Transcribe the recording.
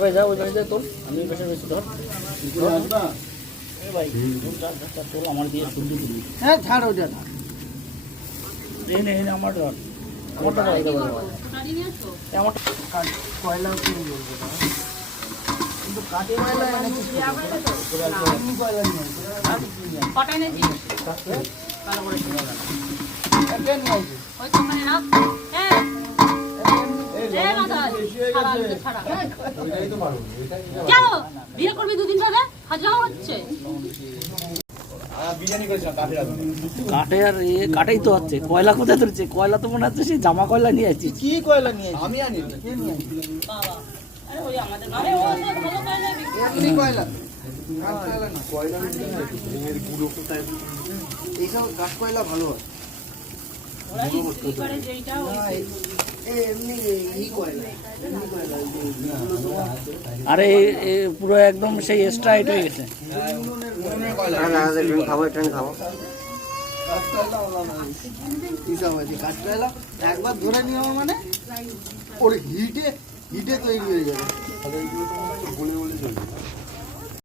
ভাই যা ওই বাড়িতে তোল, আমি বেশি বেশি ধর ভাই তোল আমার দিয়ে শুনতে দিবি। হ্যাঁ ছাড় ওইটা ছাড়। এনে এনে আমার ধর, আমারটা ধর আমার কয়লা কিনে বলবো কিন্তু কাঠে কয়লা এনেছিস এমনি কয়লা নিয়ে কটাই নেই কালো করে শোনা যায় না। একটা নিয়ে আসিস ওই দোকানে রাখ। হ্যাঁ এ মাথা ছাড়া ছাড়া কেন বিয়ে করবি দুদিন ধরে হাজরা হচ্ছে। কাঠে আর কাঠেই তো হচ্ছে, কয়লা কোথায় ধরছে? কয়লা তো মনে হচ্ছে সেই জামা কয়লা নিয়ে আসছি। কি কয়লা নিয়ে আসিস? আমি আনি কে নিয়ে আসিস? বাবা আরে ওই আমাদের ঘরে ও ভালো কয়লা বিক্রি এমনি কয়লা কাঠ কয়লা না। কয়লা এর গুঁড়ো কোথায় এইসব কাঠ কয়লা ভালো হয়। ওরা বিক্রি করে যেইটা ওই এমনি এই কয়লা এমনি কয়লা আরে পুরো একদম সেই স্ট্রাইট হয়ে গেছে। কাঠকয়লা একবার ধরে নিও মানে ওর হিটে হিটে তৈরি হয়ে যাবে। বলে বলে চলবে।